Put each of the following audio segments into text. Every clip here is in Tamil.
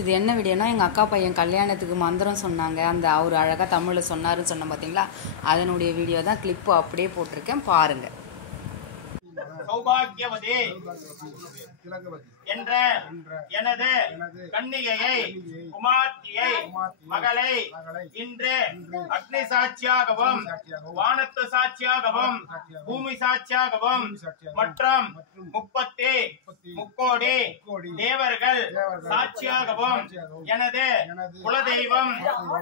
இது என்ன வீடியோனா எங்கள் அக்கா பையன் கல்யாணத்துக்கு மந்திரம் சொன்னாங்க. அந்த அவர் அழகாக தமிழில் சொன்னாருன்னு சொன்னேன் பார்த்தீங்களா, அதனுடைய வீடியோ தான் கிளிப்பு அப்படியே போட்டிருக்கேன், பாருங்கள். சௌபாகியவதி என்ற எனது கன்னிகையை குமார்த்தியை மகளை இன்று அக்னி சாட்சியாகவும் வானத்து சாட்சியாகவும் பூமி சாட்சியாகவும் மற்றும் 33 தேவர்கள் சாட்சியாகவும் எனது குலதெய்வம்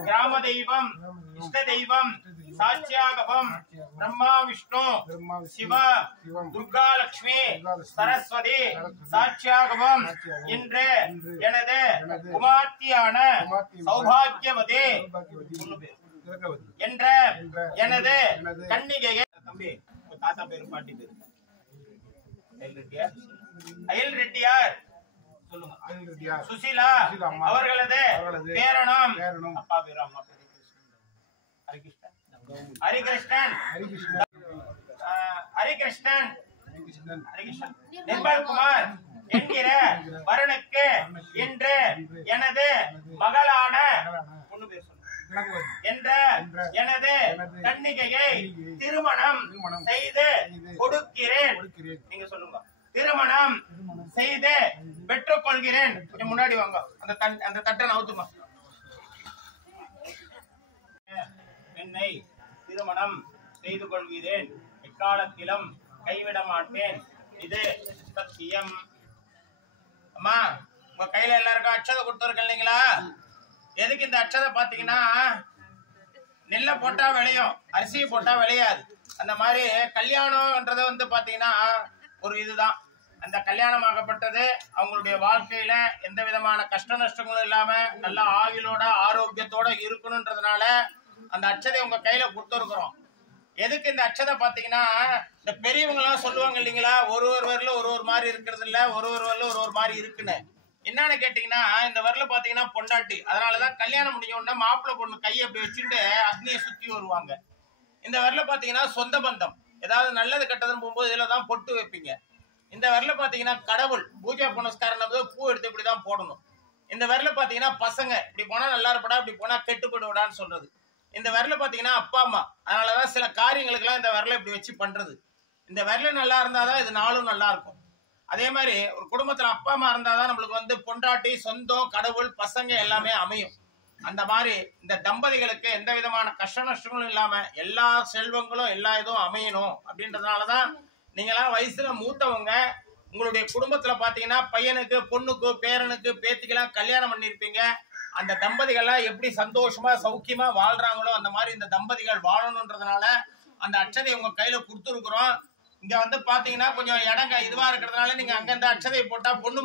கிராம தெய்வம் இஷ்ட தெய்வம் சாட்சியாகவும் பிரம்மா விஷ்ணு சிவ துர்கா லட்சுமி சரஸ்வதி சாட்சியாகவும் இன்று எனது குமார்த்தியான சௌபாகியவதி என்ற எனது கன்னிகையை தம்பி தாத்தா பேரு பாட்டி பேரு அயல் ரெட்டியார் சொல்லுங்க சுசீலா அவர்களது பேரனும் அப்பா பேரு அம்மா பேரு ஹரிகிருஷ்ணன் நிர்மல்குமார் என்கிற வருணுக்கு இன்று எனது மகளான என்ற எனது கன்னிகையை திருமணம் செய்து கொடுக்கிறேன். நீங்க சொல்லுங்க. திருமணம் செய்து பெற்றுக் கொள்கிறேன். கொஞ்சம் முன்னாடி வாங்க. அந்த தட்டை நவுத்துமா. என்னை திருமணம் செய்து கொள்கிறேன், எக்காலத்திலும் கைவிட மாட்டேன், இது சத்தியம். அம்மா உங்க கையில எல்லாருக்கும் அட்சதை கொடுத்துருக்க இல்லைங்களா? எதுக்கு இந்த அட்சதை பாத்தீங்கன்னா, நெல்லை போட்டா விளையும், அரிசியை போட்டா விளையாது. அந்த மாதிரி கல்யாணம்ன்றத வந்து பாத்தீங்கன்னா ஒரு இதுதான். அந்த கல்யாணம் ஆகப்பட்டது அவங்களுடைய வாழ்க்கையில எந்த விதமான கஷ்ட நஷ்டங்களும் இல்லாம நல்ல ஆயுளோட ஆரோக்கியத்தோட இருக்கணும்ன்றதுனால அந்த அட்சதை உங்க கையில கொடுத்துருக்குறோம். எதுக்கு இந்த அட்சதை பாத்தீங்கன்னா, இந்த பெரியவங்க எல்லாம் சொல்லுவாங்க இல்லைங்களா, ஒரு வரல ஒரு மாதிரி இருக்கிறது இல்ல, ஒரு வரல ஒரு மாதிரி இருக்குன்னு. என்னன்னு கேட்டீங்கன்னா, இந்த வரல பாத்தீங்கன்னா பொண்டாட்டி. அதனாலதான் கல்யாணம் முடிஞ்ச உடனே மாப்பிள்ளை பொண்ணு கையை அப்படி வச்சுட்டு அக்னியை சுத்தி வருவாங்க. இந்த வரல பாத்தீங்கன்னா சொந்த பந்தம், ஏதாவது நல்லது கெட்டதுன்னு போகும்போது இதுலதான் பொட்டு வைப்பீங்க. இந்த வரல பாத்தீங்கன்னா கடவுள் பூஜை புனஸ்காரம் பூ எடுத்து இப்படிதான் போடணும். இந்த வரல பாத்தீங்கன்னா பசங்க, இப்படி போனா நல்லா இருப்படா, இப்படி போனா கெட்டு போடுவடான்னு சொல்றது. இந்த விரல பாத்தீங்கன்னா அப்பா அம்மா, அதனாலதான் சில காரியங்களுக்கு எல்லாம் இந்த விரல இப்படி வச்சு பண்றது. இந்த விரல நல்லா இருந்தாதான் இது நாளும் நல்லா இருக்கும். அதே மாதிரி ஒரு குடும்பத்துல அப்பா அம்மா இருந்தாதான் நம்மளுக்கு வந்து பொண்டாட்டி, சொந்தம், கடவுள், பசங்க எல்லாமே அமையும். அந்த மாதிரி இந்த தம்பதிகளுக்கு எந்த விதமான கஷ்ட நஷ்டங்களும் இல்லாம எல்லா செல்வங்களும் எல்லா இதுவும் அமையணும் அப்படின்றதுனாலதான் நீங்களாம் வயசுல மூத்தவங்க உங்களுடைய குடும்பத்துல பாத்தீங்கன்னா பையனுக்கு, பொண்ணுக்கு, பேரனுக்கு, பேத்திக்கெல்லாம் கல்யாணம் பண்ணிருப்பீங்க. அந்த தம்பதிகள்லாம் எப்படி சந்தோஷமா சௌக்கியமா வாழ்றாங்களோ அந்த மாதிரி இந்த தம்பதிகள் வாழணும்ன்றதுனால அந்த அட்சதை உங்க கையில கொடுத்துருக்குறோம். இங்க வந்து பாத்தீங்கன்னா கொஞ்சம் இடங்க இதுவா இருக்கிறதுனால நீங்க அங்க இந்த அட்சதையை போட்டா பொண்ணு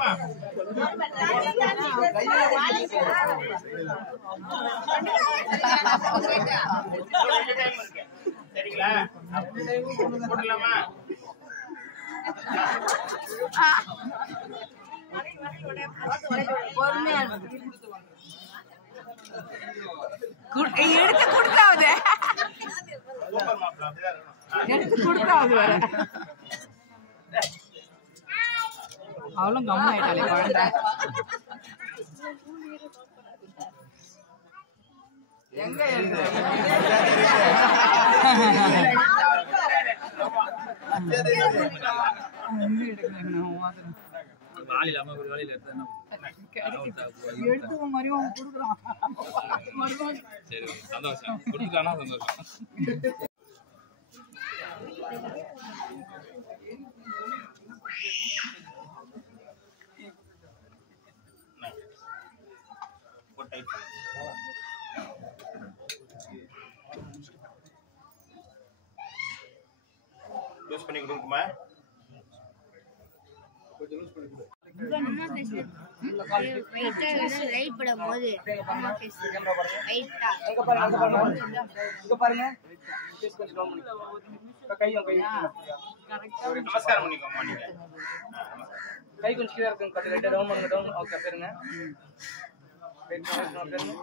சொல்லுங்கம்மா. சரிங்களா? போடலாமா? எடுத்து கொடுக்காது சூப்பர் மாப்பிள்ள, அப்படிதான் இருக்கணும். எடுத்து கொடுக்காது வர அவளும் கம்மி ஆயிட்டாளே குழந்தை. எங்க எடுத்து மறுபடியும் கொடுக்குறான். சரி சந்தோஷம், கொடுத்துட்டானா சந்தோஷம். யூஸ் பண்ணி கொடுக்குமா? ரைட் பண்ணும்போது அம்மா ஃபேஸ் ரைட்டா நமஸ்காரம் பண்ணிக்கோமா நீங்க. கை கொஞ்சம் கீழே இருக்குங்க, கொஞ்சம் லைட்டா டவுன் பண்ணுங்க. டவுன் ஓகே பேருங்க. வெயிட் பண்ணுங்க பேருங்க.